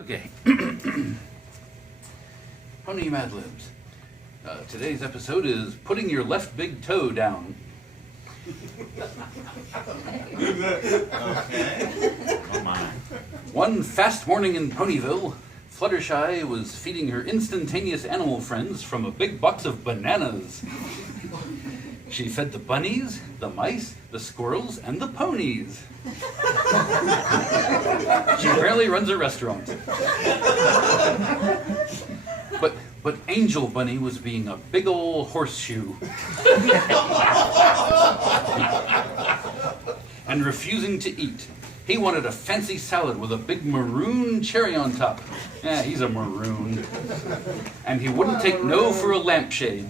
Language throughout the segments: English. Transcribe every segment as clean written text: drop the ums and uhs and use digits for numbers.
Okay. Pony Mad Libs. Today's episode is putting your left big toe down. Okay. Oh my. One fast morning in Ponyville, Fluttershy was feeding her instantaneous animal friends from a big box of bananas. She fed the bunnies, the mice, the squirrels, and the ponies. She barely runs a restaurant. But Angel Bunny was being a big ol' horseshoe. And refusing to eat. He wanted a fancy salad with a big maroon cherry on top. Yeah, he's a maroon. And he wouldn't take no for a lampshade.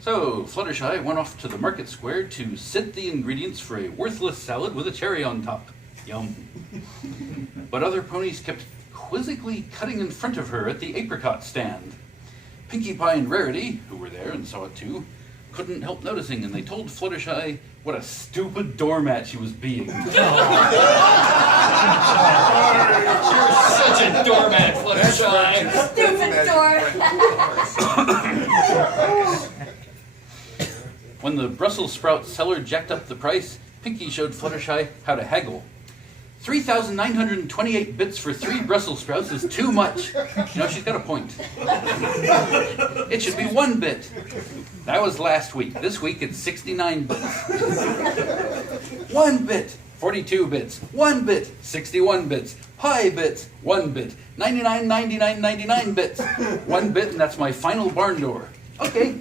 So, Fluttershy went off to the market square to sit the ingredients for a worthless salad with a cherry on top. Yum. But other ponies kept quizzically cutting in front of her at the apricot stand. Pinkie Pie and Rarity, who were there and saw it too, couldn't help noticing, and they told Fluttershy what a stupid doormat she was being. You're such a doormat, Fluttershy. Stupid doormat. When the Brussels sprout seller jacked up the price, Pinkie showed Fluttershy how to haggle. 3,928 bits for 3 Brussels sprouts is too much. You know, she's got a point. It should be 1 bit. That was last week. This week it's 69 bits. 1 bit, 42 bits. 1 bit, 61 bits. Pi bits, 1 bit. 99, 99, 99 bits. 1 bit, and that's my final barn door. Okay.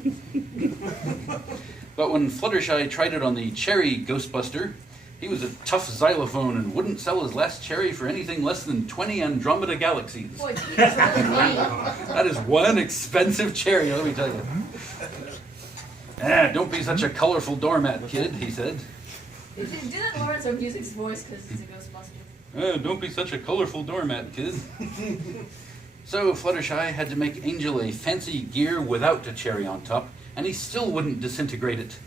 But when Fluttershy tried it on the cherry Ghostbuster, he was a tough xylophone and wouldn't sell his last cherry for anything less than 20 Andromeda galaxies. Boy, he's really funny. That is one expensive cherry, let me tell you. Don't be such a colorful doormat, kid, he said. Do that Lawrence of Music's voice because he's a Ghostbuster. Don't be such a colorful doormat, kid. So Fluttershy had to make Angel a fancy gear without a cherry on top, and he still wouldn't disintegrate it.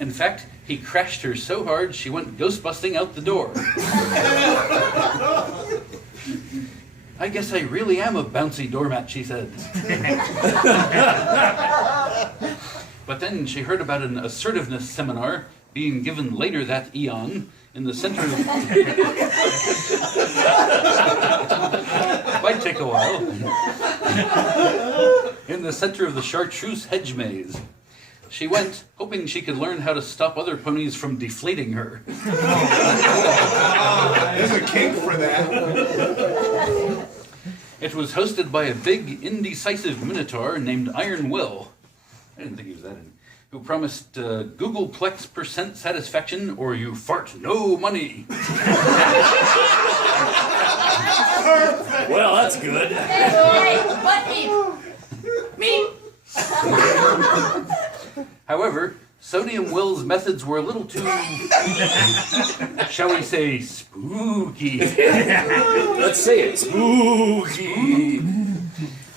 In fact, he crashed her so hard she went ghostbusting out the door. I guess I really am a bouncy doormat, she said. But then she heard about an assertiveness seminar being given later that eon in the center of... Might take a while. In the center of the chartreuse hedge maze. She went, hoping she could learn how to stop other ponies from deflating her. There's a kink for that. It was hosted by a big, indecisive minotaur named Iron Will. I didn't think he was that in. Who promised Googleplex % satisfaction or you fart no money. Well, that's good. Hey, what me? However, Sodium Will's methods were a little too, shall we say, spooky. Let's say it. Spooky.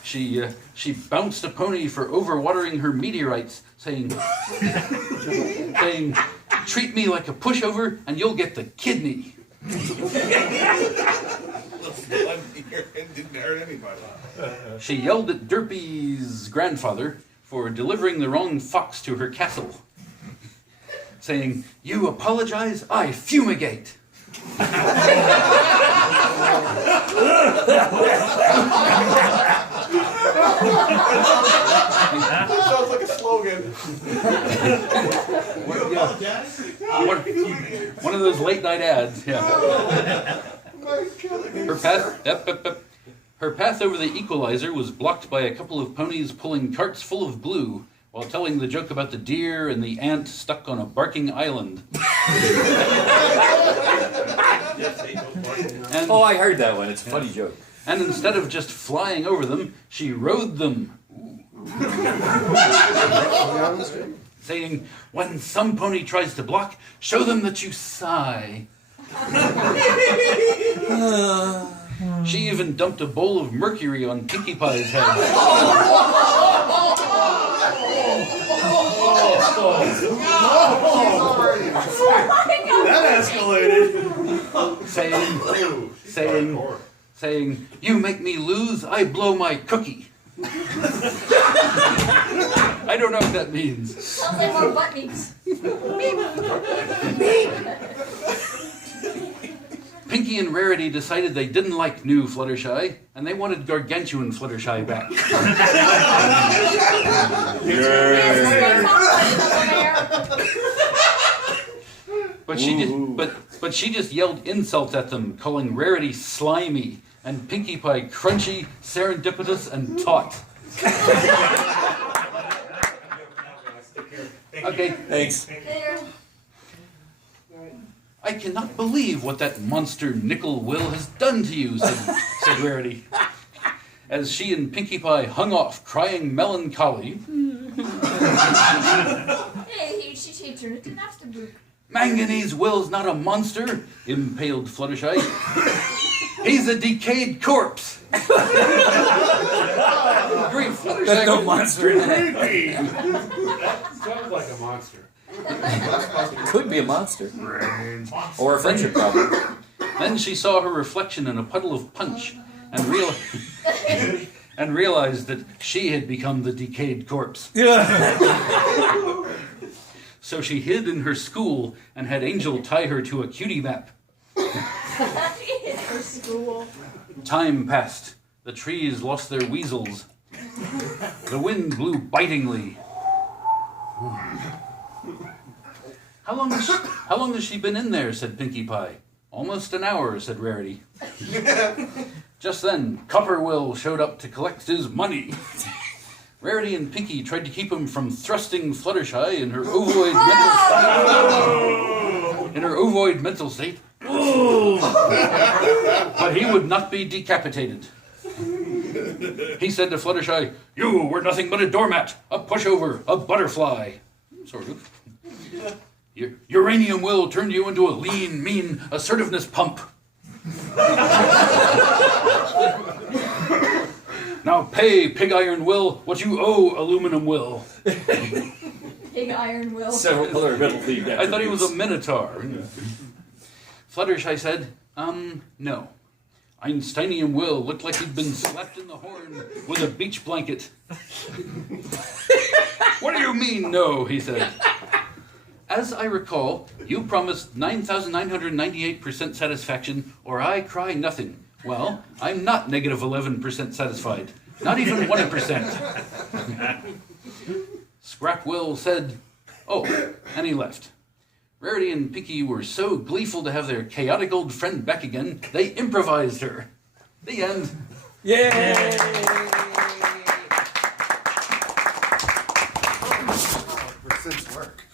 She bounced a pony for overwatering her meteorites, saying, treat me like a pushover and you'll get the kidney. Didn't hurt anybody. She yelled at Derpy's grandfather for delivering the wrong fox to her castle, saying, you apologize, I fumigate. Sounds like a slogan. One of those late night ads, yeah. Her path over the equalizer was blocked by a couple of ponies pulling carts full of blue while telling the joke about the deer and the ant stuck on a barking island. Oh, I heard that one. It's a funny joke. And instead of just flying over them, she rode them. Saying, when some pony tries to block, show them that you sigh. She even dumped a bowl of mercury on Pinkie Pie's head. saying, "You make me lose, I blow my cookie." I don't know what that means. Sounds like more butt beeps. Pinky and Rarity decided they didn't like new Fluttershy, and they wanted Gargantuan Fluttershy back. But she just yelled insults at them, calling Rarity slimy and Pinkie Pie crunchy, serendipitous, and taut. Okay. Thanks. I cannot believe what that monster Nickel Will has done to you, said Rarity, as she and Pinkie Pie hung off, crying melancholy. Hey, she turned into Master Book. Manganese Will's not a monster, impaled Fluttershy. He's a decayed corpse. Great Fluttershy. There's no monster in it. Sounds like a monster. Could be a monster. Or a friendship problem. Then she saw her reflection in a puddle of punch and realized that she had become the decayed corpse. So she hid in her school and had Angel tie her to a cutie map. Her school. Time passed. The trees lost their weasels. The wind blew bitingly. How long has she been in there? Said Pinkie Pie. Almost an hour, said Rarity. Just then, Copper Will showed up to collect his money. Rarity and Pinkie tried to keep him from thrusting Fluttershy in her ovoid mental state. But he would not be decapitated. He said to Fluttershy, "You were nothing but a doormat, a pushover, a butterfly." Sort of. Uranium Will turned you into a lean, mean assertiveness pump. Now pay, Pig Iron Will, what you owe Aluminum Will. Pig Iron Will. Several other middle themed I thought he was a minotaur. Fluttershy said, no. Einsteinium Will looked like he'd been slapped in the horn with a beach blanket. What do you mean, no? He said. As I recall, you promised 9,998% satisfaction, or I cry nothing. Well, I'm not negative 11% satisfied. Not even 1%. Scrap Will said, "Oh," and he left. Rarity and Pinkie were so gleeful to have their chaotic old friend back again, they improvised her. The end. Yay! Since work.